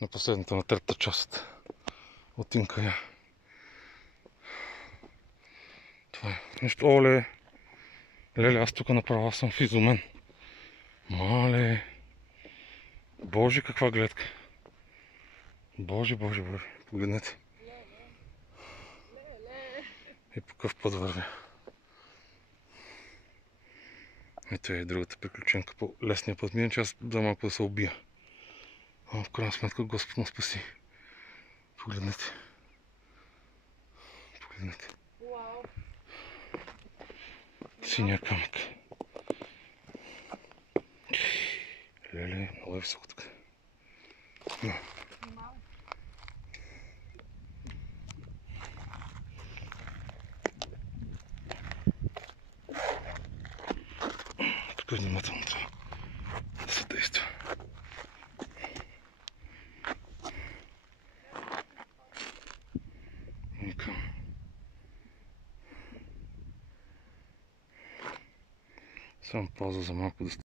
на последната, на третата част от Инкая. Това е нещо. Оле! Леле, аз тук направо съм в изумен. Мале! Боже, каква гледка! Боже, боже, боже! Погледнете! И по какъв път вървя. Ето е другата приключенка по лесния път. Иначе аз за малко да се убия. В крайна сметка Господ ме спаси. Погледнете. Погледнете. Синия камък. Леле, много е високо тук. Тук внимателно трябва да се действа. Само пауза за малко да